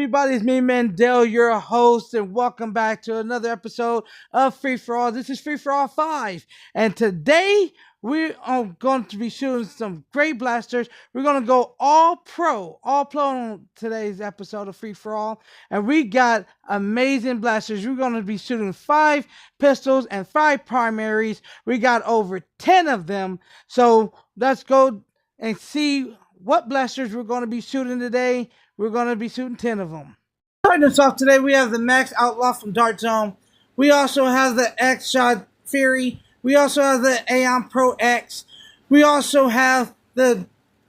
everybody? It's me, Mandel, your host, and welcome back to another episode of Free For All. This is Free For All 5, and today we are going to be shooting some great blasters. We're going to go all pro on today's episode of Free For All, and we got amazing blasters. We're going to be shooting 5 pistols and 5 primaries. We got over 10 of them, so let's go and see what blasters we're going to be shooting today. We're going to be shooting 10 of them. Starting us off today, we have the Max Outlaw from Dart Zone. We also have the X-Shot Fury. We also have the Aeon Pro X. We also have the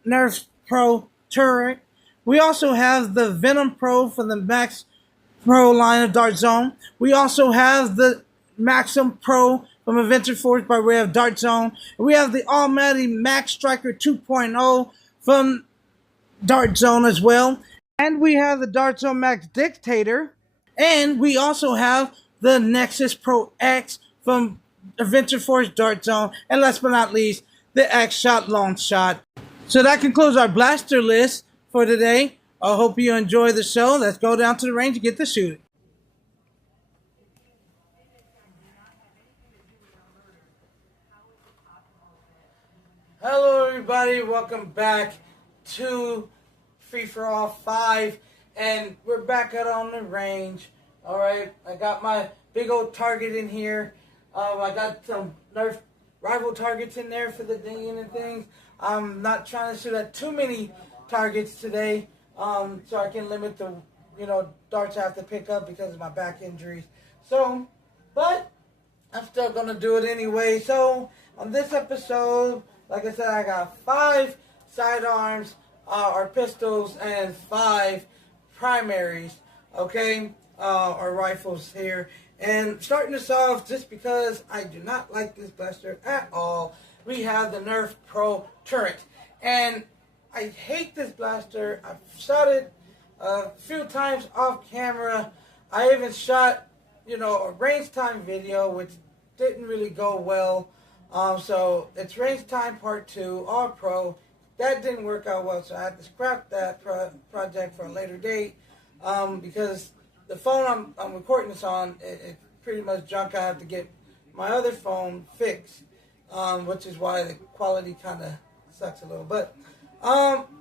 Nerf Pro Turret. We also have the Venom Pro from the Max Pro line of Dart Zone. We also have the Maxim Pro from Adventure Force by way of Dart Zone. We have the Almighty Max Striker 2.0 from Dart Zone as well. And we have the Dart Zone Max Dictator. And we also have the Nexus Pro X from Adventure Force Dart Zone. And last but not least, the X-Shot Long Shot. So that concludes our blaster list for today. I hope you enjoy the show. Let's go down to the range and get to shooting. Hello everybody, welcome back to Free For All 5, and we're back out on the range. Alright, I got my big old target in here. I got some Nerf rival targets in there for the dinging and things. I'm not trying to shoot at too many targets today, so I can limit the darts I have to pick up because of my back injuries. So, but I'm still gonna do it anyway. So on this episode, like I said, I got 5 sidearms or pistols and 5 primaries, okay, or rifles here. And starting this off, just because I do not like this blaster at all, we have the Nerf Pro Turret. And I hate this blaster. I've shot it a few times off camera. I even shot, a range time video, which didn't really go well. So it's range time part 2, all pro. That didn't work out well, so I had to scrap that project for a later date because the phone I'm recording this on, it's pretty much junk. I have to get my other phone fixed, which is why the quality kind of sucks a little. But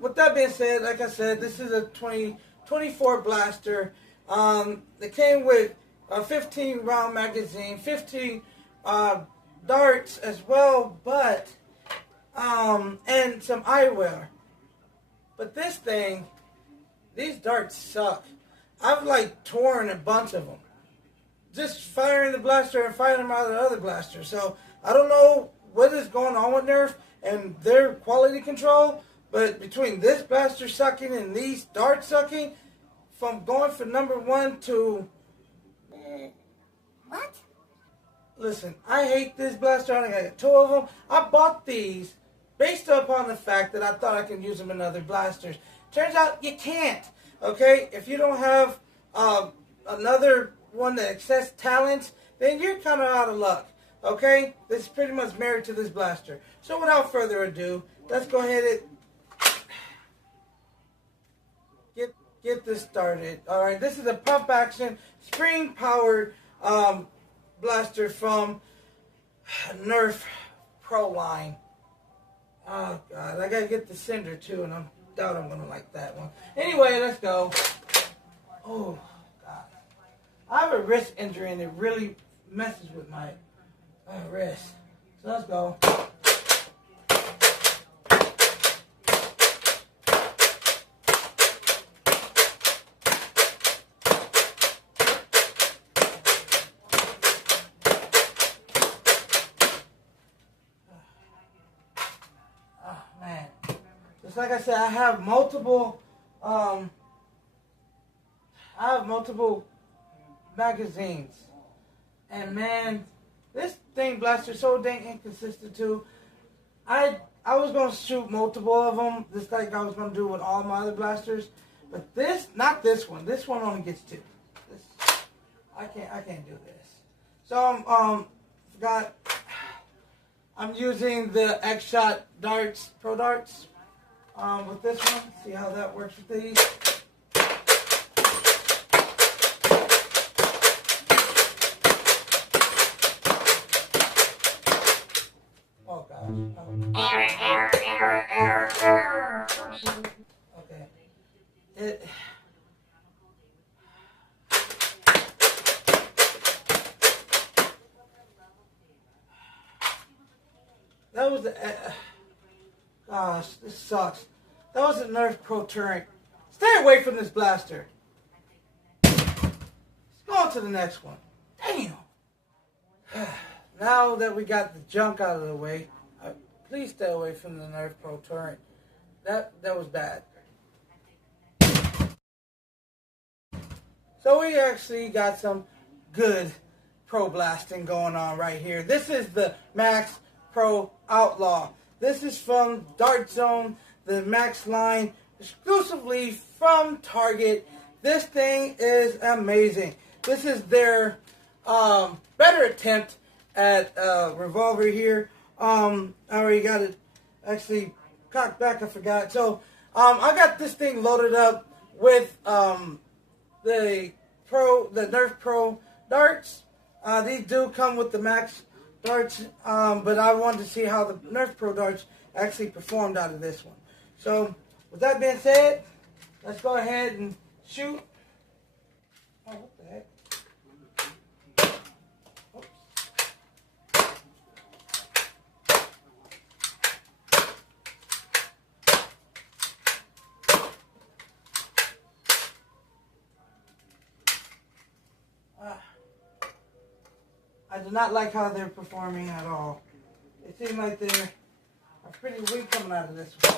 with that being said, like I said, this is a 2024 blaster. It came with a 15 round magazine, 15 darts as well, but and some eyewear. But this thing, these darts suck. I've torn a bunch of them, just firing the blaster and firing them out of the other blaster. So I don't know what is going on with Nerf and their quality control, but between this blaster sucking and these darts sucking, from going from number 1 to what? Listen, I hate this blaster. I got 2 of them. I bought these based upon the fact that I thought I could use them in other blasters. Turns out you can't. Okay, if you don't have another one that accepts talents, then you're kind of out of luck. Okay, this is pretty much married to this blaster. So without further ado, let's go ahead and get this started. All right, this is a pump action spring powered blaster from Nerf Pro line. Oh God, I gotta get the Cinder too, and I doubt I'm gonna like that one. Anyway, let's go. Oh God, I have a wrist injury and it really messes with my wrist. So let's go. Just like I said, I have multiple magazines, and man, this thing blaster so dang inconsistent too. I was gonna shoot multiple of them, just like I was gonna do with all my other blasters, but not this one. This one only gets 2. I can't do this. So I'm using the X-Shot darts, Pro Darts. With this one, see how that works with these. That was the... gosh, this sucks. That was a Nerf Pro Turret. Stay away from this blaster. Let's go on to the next one. Damn. Now that we got the junk out of the way, please stay away from the Nerf Pro Turret. That was bad. So we actually got some good pro blasting going on right here. This is the Max Pro Outlaw. This is from Dart Zone, the Max line, exclusively from Target. This thing is amazing. This is their better attempt at revolver here. I already got it actually cocked back, I forgot. So I got this thing loaded up with the Nerf Pro darts. These do come with the Max darts, but I wanted to see how the Nerf Pro darts actually performed out of this one. So with that being said, let's go ahead and shoot. Oh, what the heck? Oops. I do not like how they're performing at all. It seems like they're pretty weak coming out of this one.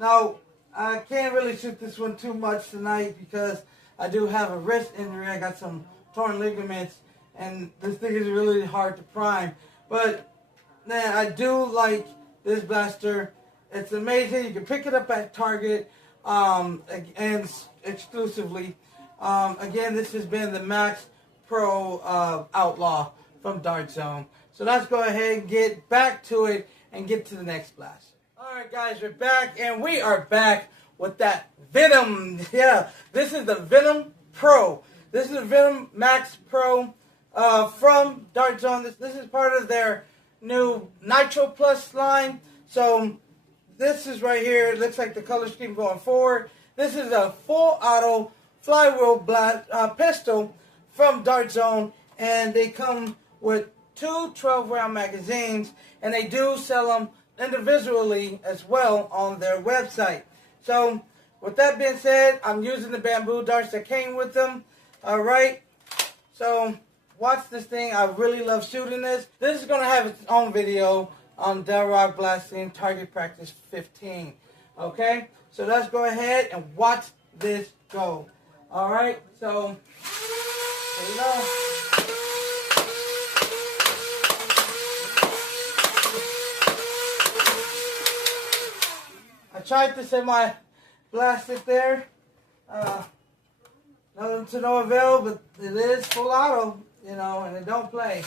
Now, I can't really shoot this one too much tonight because I do have a wrist injury. I got some torn ligaments, and this thing is really hard to prime. But, man, I do like this blaster. It's amazing. You can pick it up at Target and exclusively. Again, this has been the Max Pro Outlaw from Dart Zone. So let's go ahead and get back to it and get to the next blaster. Alright guys, we're back, and we are back with that Venom. Yeah, this is the Venom Pro. This is the Venom Max Pro from Dart Zone. This is part of their new Nitro Plus line. So this is right here. It looks like the color scheme going forward. This is a full auto flywheel pistol from Dart Zone, and they come with two 12-round magazines, and they do sell them individually as well on their website. So with that being said, I'm using the bamboo darts that came with them. Alright, so watch this thing. I really love shooting this. This is going to have its own video on Del Rock Blasting Target Practice 15. Okay, so let's go ahead and watch this go. Alright, so there you go. I tried to semi-blast it there. Nothing to no avail, but it is full auto, you know, and it don't play.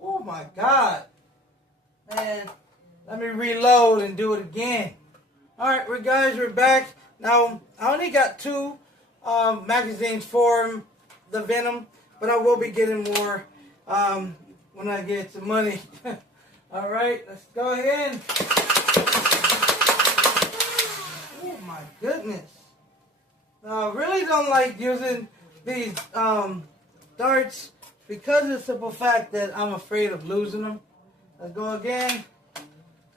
Oh my God. Man, let me reload and do it again. Alright, guys, we're back. Now, I only got two magazines for the Venom, but I will be getting more when I get some money. Alright, let's go ahead. Oh my goodness. I really don't like using these darts because of the simple fact that I'm afraid of losing them. Let's go again.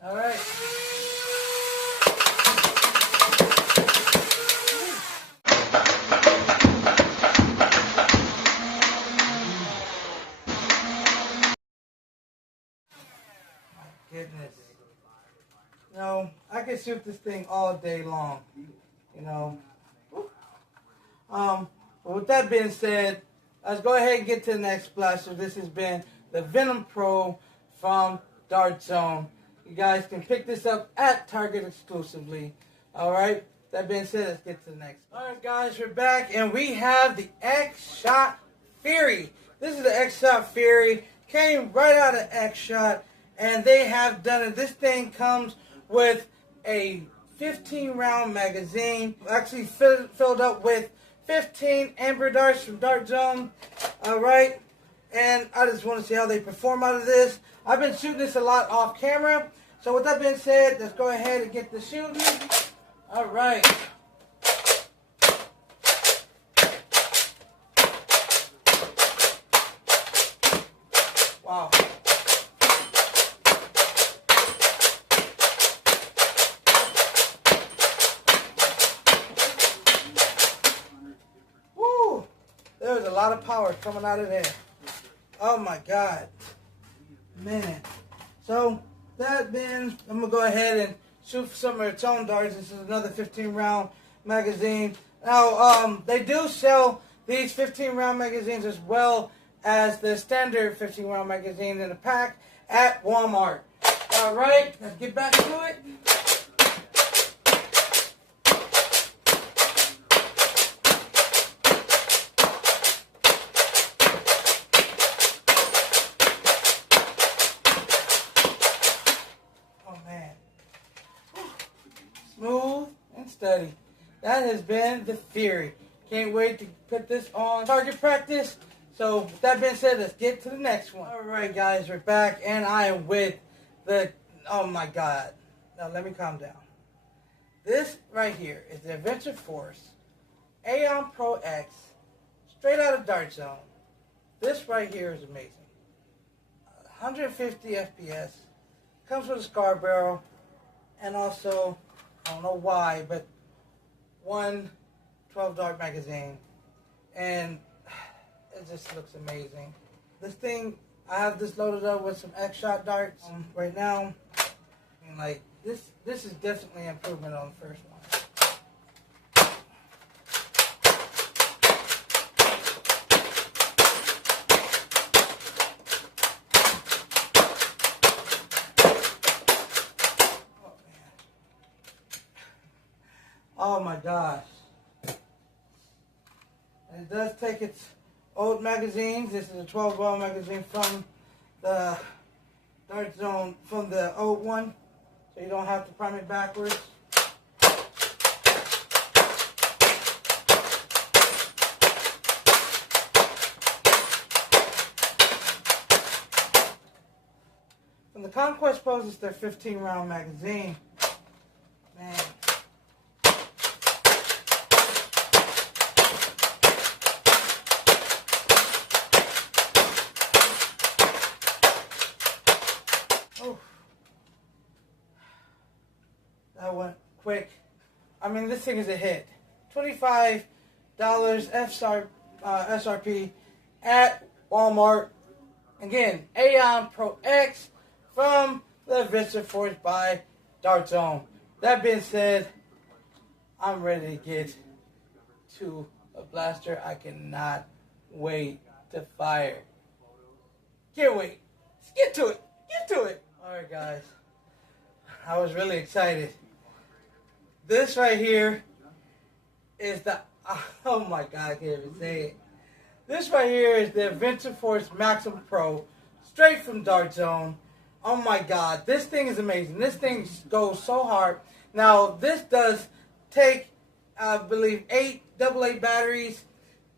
Alright. Goodness. You know, I can shoot this thing all day long. You know. But with that being said, let's go ahead and get to the next blaster. This has been the Venom Pro from Dart Zone. You guys can pick this up at Target exclusively. Alright? That being said, let's get to the next. Alright guys, we're back, and we have the X-Shot Fury. This is the X-Shot Fury. Came right out of X-Shot. And they have done it. This thing comes with a 15-round magazine. Actually filled up with 15 amber darts from Dart Zone. Alright. and I just want to see how they perform out of this. I've been shooting this a lot off camera, so with that being said, let's go ahead and get the shooting. All right. Wow. Woo! There's a lot of power coming out of there. Oh my God. Man. So that then I'm gonna go ahead and shoot for some of its own darts. This is another 15-round magazine. Now they do sell these 15-round magazines as well as the standard 15-round magazine in a pack at Walmart. All right, let's get back to it. Smooth and steady. That has been the Fury. Can't wait to put this on target practice. So with that being said, let's get to the next one. Alright guys, we're back and I am with the, oh my God. Now let me calm down. This right here is the Adventure Force Aeon Pro X, straight out of Dart Zone. This right here is amazing. 150 FPS, comes with a scar barrel, and also, I don't know why, but one 12-dart magazine, and it just looks amazing. This thing, I have this loaded up with some X-Shot darts right now, and like this is definitely an improvement on the first one. Oh my gosh. And it does take its old magazines. This is a 12-ball magazine from the Dart Zone, from the old one, so you don't have to prime it backwards. From the Conquest Pros, it's their 15-round magazine. Man. That went quick. I mean, this thing is a hit. $25 SRP at Walmart. Again, Aeon Pro X from the Adventure Force by Dart Zone. That being said, I'm ready to get to a blaster. I cannot wait to fire. Can't wait. Let's get to it. Get to it. Alright guys, I was really excited. This right here is the, oh my God, I can't even say it. This right here is the Adventure Force Maximum Pro, straight from Dart Zone. Oh my God, this thing is amazing. This thing goes so hard. Now, this does take, I believe, 8 AA batteries,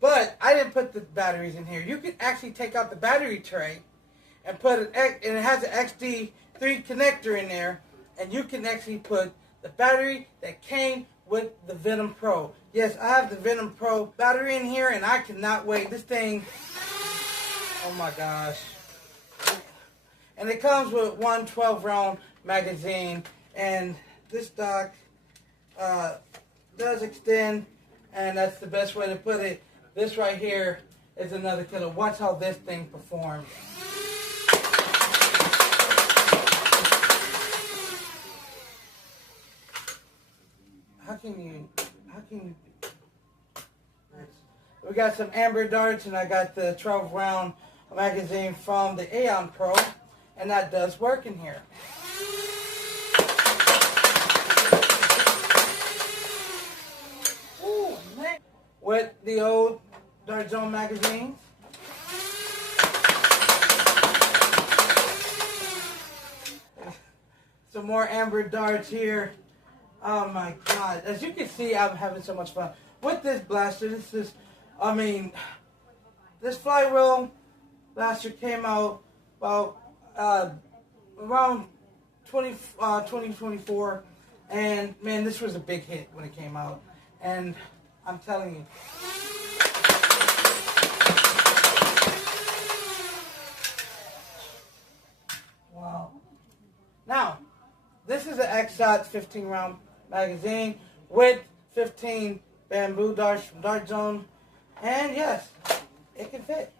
but I didn't put the batteries in here. You can actually take out the battery tray and put an, and it has an XD3 connector in there, and you can actually put the battery that came with the Venom Pro. Yes, I have the Venom Pro battery in here, and I cannot wait. This thing, oh my gosh. And it comes with one 12-round magazine, and this stock does extend, and that's the best way to put it. This right here is another killer. Watch how this thing performs. How can you, we got some amber darts, and I got the 12-round magazine from the Aeon Pro, and that does work in here. Ooh, man. With the old Dart Zone magazines. Some more amber darts here. Oh my God. As you can see, I'm having so much fun with this blaster. This is, I mean, this flywheel blaster came out about around 2024, and man, this was a big hit when it came out, and I'm telling you. Wow. Now, this is an X-Shot 15 round magazine with 15 bamboo darts from Dart Zone, and yes, it can fit.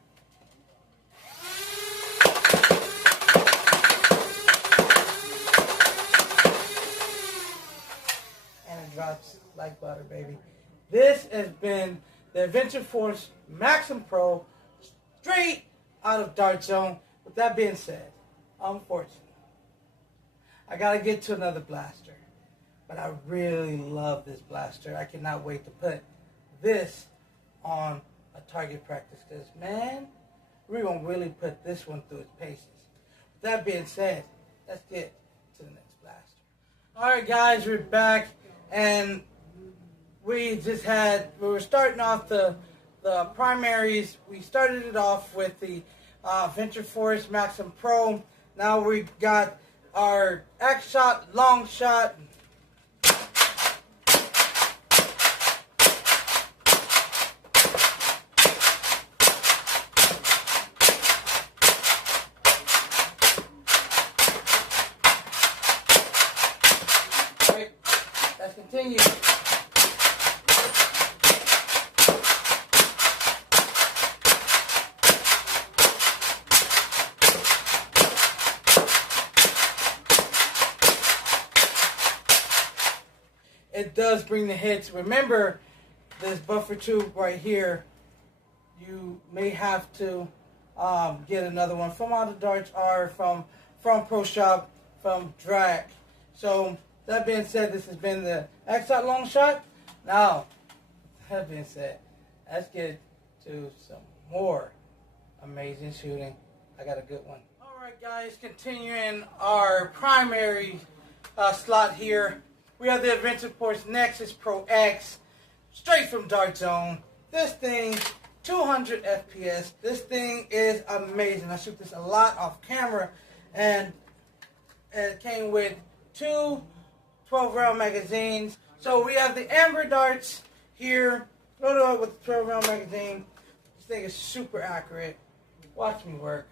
And it drops like butter, baby. This has been the Adventure Force Maxim Pro, straight out of Dart Zone. With that being said, unfortunately, I gotta get to another blaster. But I really love this blaster. I cannot wait to put this on a target practice because, man, we're going to really put this one through its paces. With that being said, let's get to the next blaster. All right, guys, we're back. And we were starting off the primaries. We started it off with the Adventure Force Maxim Pro. Now we got our X-Shot, long shot. Let's continue. It does bring the hits. Remember, this buffer tube right here, you may have to get another one from Auto Darts or from Pro Shop, from Drag. So, that being said, this has been the X-Shot long shot. Now, that being said, let's get to some more amazing shooting. I got a good one. Alright guys, continuing our primary slot here. We have the Adventure Force Nexus Pro X, straight from Dart Zone. This thing, 200 FPS. This thing is amazing. I shoot this a lot off camera, and it came with two 12-round magazines. So we have the Amber darts here, loaded up with the 12-round magazine. This thing is super accurate. Watch me work.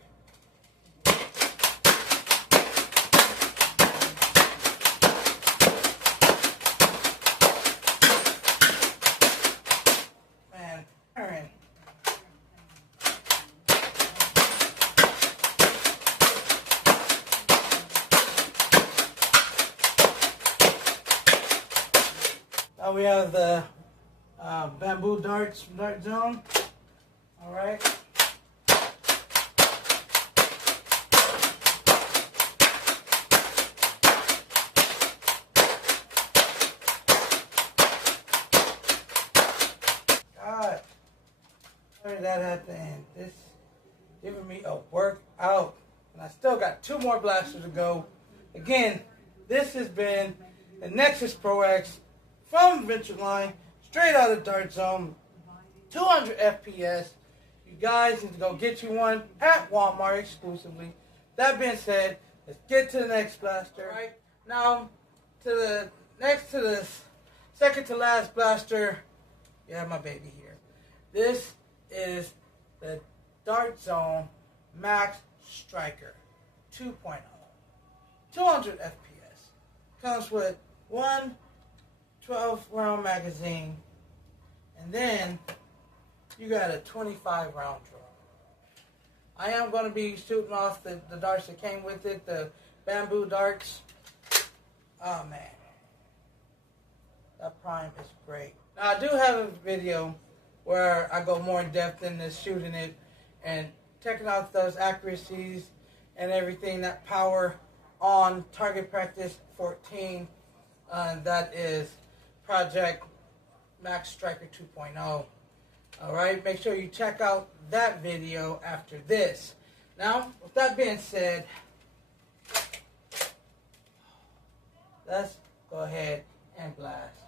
Man, all right. Now we have the bamboo darts from Dart Zone. All right. God, sorry that at the end. This giving me a workout, and I still got two more blasters to go. Again, this has been the Nexus Pro X from Venture Line, straight out of Dart Zone, 200 FPS. You guys need to go get you one at Walmart exclusively. That being said, let's get to the next blaster. All right, now to the second to last blaster, you have my baby here. This is the Dart Zone Max Striker 2.0, 200 FPS. Comes with one 12-round magazine, and then you got a 25-round draw. I am going to be shooting off the darts that came with it, the bamboo darts. Oh man, that prime is great. Now I do have a video where I go more in depth in this, shooting it and checking out those accuracies and everything, that power on Target Practice 14. That is Project Max Striker 2.0. Alright, make sure you check out that video after this. Now, with that being said, let's go ahead and blast.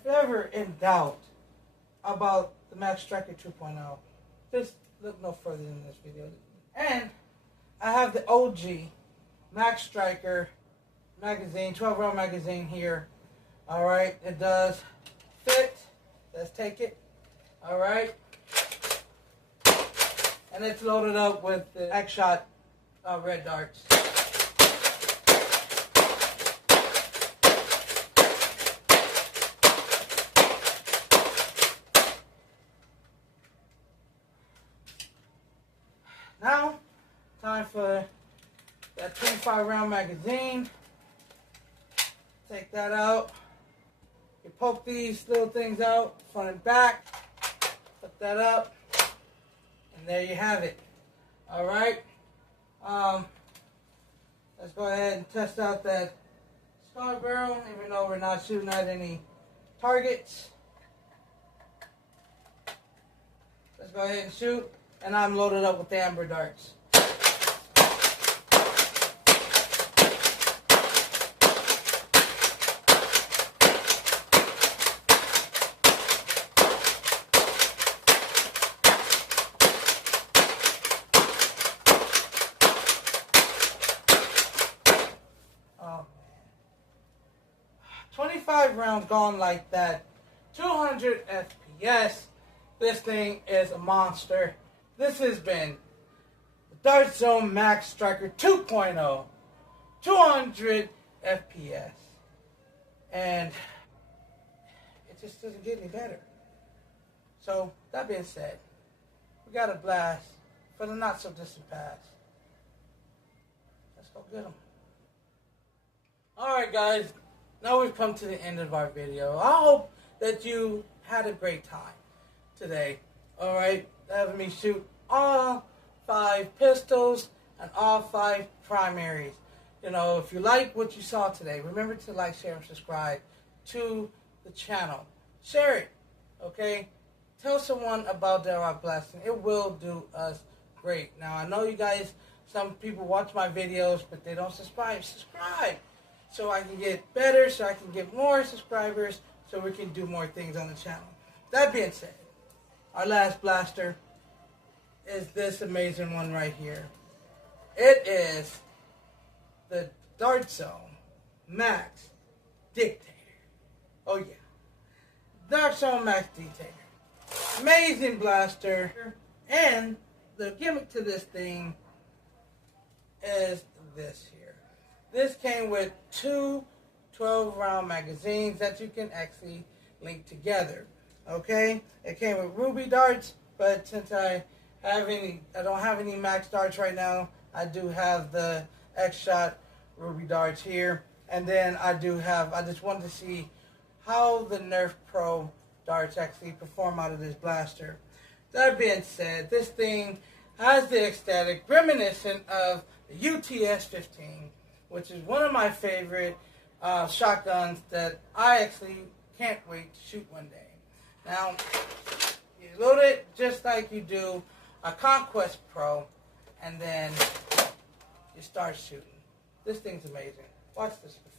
if ever in doubt about the Max Striker 2.0, just look no further than this video. And I have the OG Max Striker magazine, 12 round magazine here. Alright, it does fit. Let's take it. Alright. And it's loaded up with the X-Shot red darts. Now, time for that 25 round magazine. Take that out. You poke these little things out, front and back. Put that up. And there you have it. Alright. Let's go ahead and test out that star barrel, even though we're not shooting at any targets. Let's go ahead and shoot. And I'm loaded up with the amber darts. 25 rounds gone like that, 200 FPS. This thing is a monster. This has been the Dart Zone Max Striker 2.0, 200 FPS. And it just doesn't get any better. So, that being said, we got a blast for the not so distant past. Let's go get them. Alright guys, now we've come to the end of our video. I hope that you had a great time today. Alright, having me shoot all 5 pistols and all 5 primaries. You know, if you like what you saw today, remember to like, share, and subscribe to the channel. Share it, okay? Tell someone about Dead Rock Blasting. It will do us great. Now, I know you guys, some people watch my videos, but they don't subscribe. Subscribe so I can get better, so I can get more subscribers, so we can do more things on the channel. That being said, our last blaster is this amazing one right here. It is the Dart Zone Max Dictator. Oh yeah. Dart Zone Max Dictator. Amazing blaster. And the gimmick to this thing is this here. This came with 2 12-round magazines that you can actually link together. Okay? It came with ruby darts, but since I don't have any max darts right now, I do have the X-Shot ruby darts here. And then I just wanted to see how the Nerf Pro darts actually perform out of this blaster. That being said, this thing has the aesthetic reminiscent of the UTS-15, which is one of my favorite shotguns that I actually can't wait to shoot one day. Now, you load it just like you do a Conquest Pro, and then you start shooting. This thing's amazing. Watch this performance.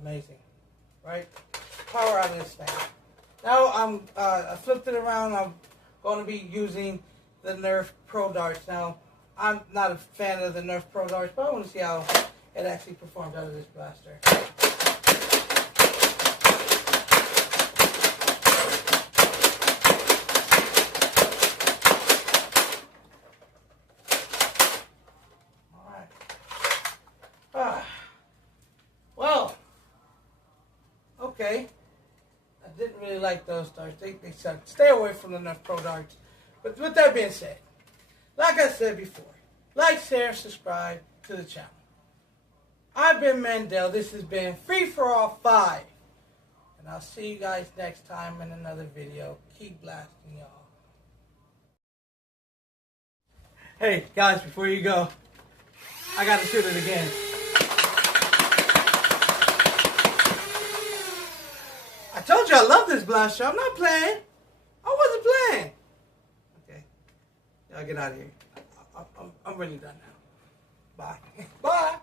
Amazing, right? Power out of this thing. Now I flipped it around. I'm going to be using the Nerf Pro darts. Now, I'm not a fan of the Nerf Pro darts, but I want to see how it actually performs out of this blaster. Well, okay. I didn't really like those darts. They suck. Stay away from the Nerf Pro darts. But with that being said, like I said before, like, share, and subscribe to the channel. I've been Mandel. This has been Free For All 5. And I'll see you guys next time in another video. Keep blasting, y'all. Hey, guys, before you go, I got to shoot it again. I told you I love this blaster. I'm not playing. I wasn't playing. Y'all get out of here. I'm really done now. Bye. Bye.